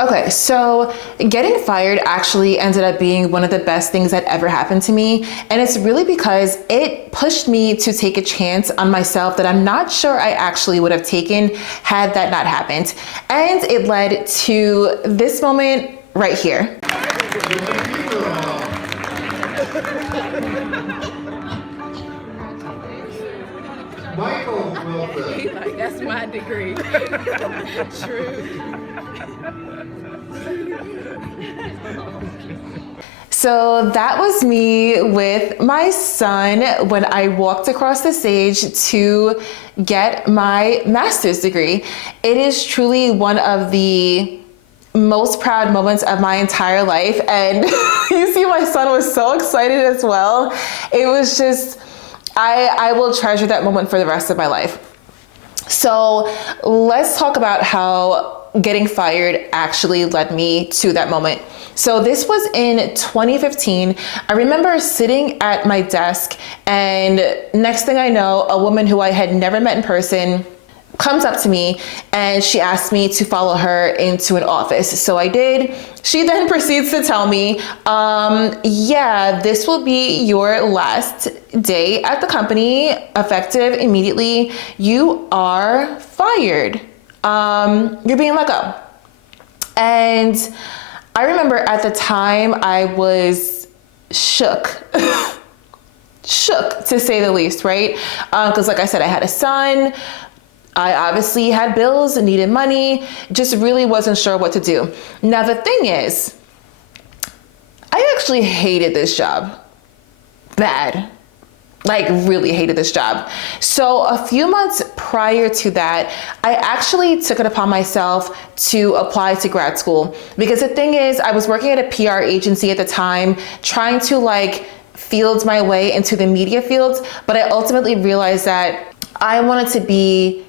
Okay, so getting fired actually ended up being one of the best things that ever happened to me. And it's really because it pushed me to take a chance on myself that I'm not sure I actually would have taken had that not happened. And it led to this moment right here. Michael Wilson. He's like, that's my degree. True. So that was me with my son when I walked across the stage to get my master's degree. It is truly one of the most proud moments of my entire life. And you see my son was so excited as well. It was just, I will treasure that moment for the rest of my life. So let's talk about how getting fired actually led me to that moment. So this was in 2015. I remember sitting at my desk, and next thing I know, a woman who I had never met in person comes up to me and she asked me to follow her into an office. So I did. She then proceeds to tell me, yeah, this will be your last day at the company, effective immediately. You are fired. You're being let go. And I remember at the time I was shook. Shook, to say the least, right? Because like I said, I had a son. I obviously had bills and needed money, just really wasn't sure what to do. Now, the thing is, I actually hated this job. Bad. Like, really hated this job. So a few months prior to that, I actually took it upon myself to apply to grad school. Because the thing is, I was working at a PR agency at the time, trying to field my way into the media fields, but I ultimately realized that I wanted to be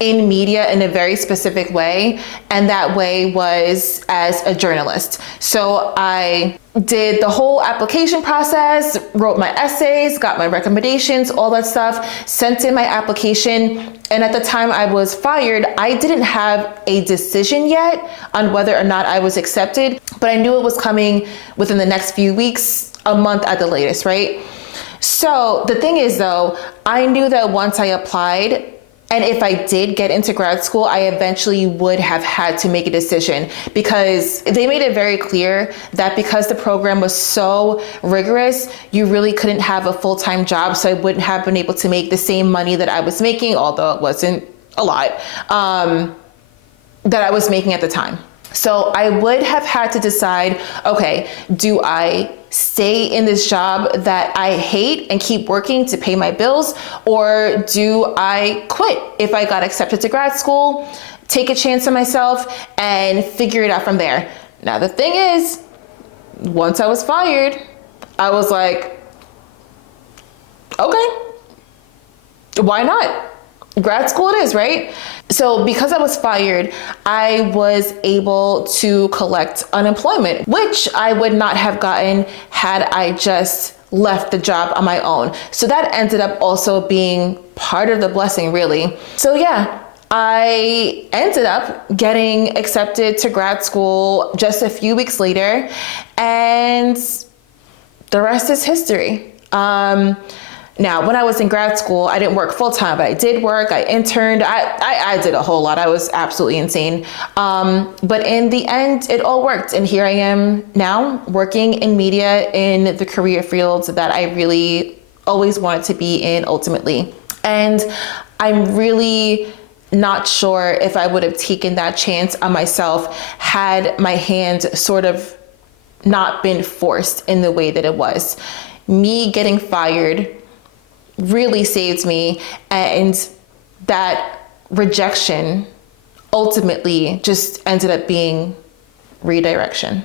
in media in a very specific way, and that way was as a journalist. So I did the whole application process, wrote my essays, got my recommendations, all that stuff, sent in my application, and at the time I was fired, I didn't have a decision yet on whether or not I was accepted, but I knew it was coming within the next few weeks, a month at the latest, right? So the thing is though, I knew that once I applied, and if I did get into grad school, I eventually would have had to make a decision, because they made it very clear that because the program was so rigorous, you really couldn't have a full-time job. So I wouldn't have been able to make the same money that I was making, although it wasn't a lot, that I was making at the time. So I would have had to decide, okay, do I stay in this job that I hate and keep working to pay my bills, or do I quit if I got accepted to grad school, take a chance on myself and figure it out from there? Now, the thing is, once I was fired, I was like, okay, why not? Grad school it is, right? So because I was fired, I was able to collect unemployment, which I would not have gotten had I just left the job on my own. So that ended up also being part of the blessing, really. So yeah, I ended up getting accepted to grad school just a few weeks later, and the rest is history. Now, when I was in grad school, I didn't work full time, but I did work. I interned. I did a whole lot. I was absolutely insane. But in the end, it all worked. And here I am now working in media in the career fields that I really always wanted to be in ultimately. And I'm really not sure if I would have taken that chance on myself had my hand sort of not been forced in the way that it was. Me getting fired really saved me, and that rejection ultimately just ended up being redirection.